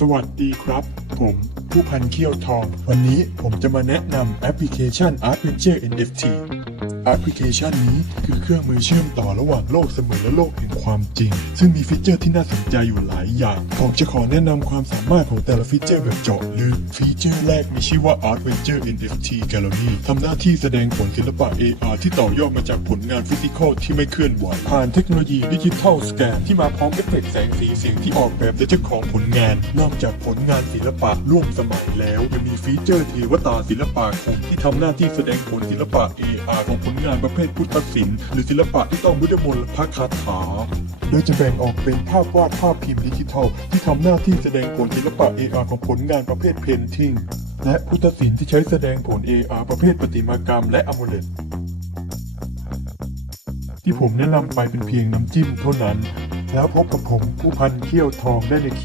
สวัสดีครับ ผมผู้พันเขี้ยวทอง วันนี้ผมจะมาแนะนำแอปพลิเคชัน Art Picture NFT แอปพลิเคชันนี้คือเครื่องมือเชื่อมต่อระหว่างโลกเสมือนและโลกแห่งความจริง ซึ่งมีฟีเจอร์ที่น่าสนใจอยู่หลายอย่าง ผมจะขอแนะนำความสามารถของแต่ละฟีเจอร์แบบเจาะลึกฟีเจอร์แรกมีชื่อว่า Art Venture NFT Gallery ทำหน้าที่แสดงผลศิลปะ AR ที่ต่อยอดมาจากผลงานฟิสิกอลที่ไม่เคลื่อนไหว ผ่านเทคโนโลยีดิจิทัลสแกนที่มาพร้อมเอฟเฟกต์แสงสีเสียงที่ออกแบบโดยเจ้าของผลงาน นอกจากผลงานศิลปะร่วมสมัยแล้วยังมีฟีเจอร์เทวตาศิลปาคมที่ทำหน้าที่แสดงผลศิลปะ AR ของผลงานประเภทพุทธศิลป์หรือศิลปะที่ต้องด้วยมนต์พระคาถา โดยจะแบ่งออกเป็นภาพวาดภาพพิมพ์ดิจิทัล ที่ทำหน้าที่แสดงผลศิลปะ AR ของผลงานประเภทเพนทิงและพุทธศิลป์ที่ใช้แสดงผล AR ประเภทประติมากรรมและอมูเลตที่ผมแนะนำไปเป็นเพียงน้ำจิ้มเท่านั้น แล้วพบกับผมผู้พันเขี้ยวทองได้ใน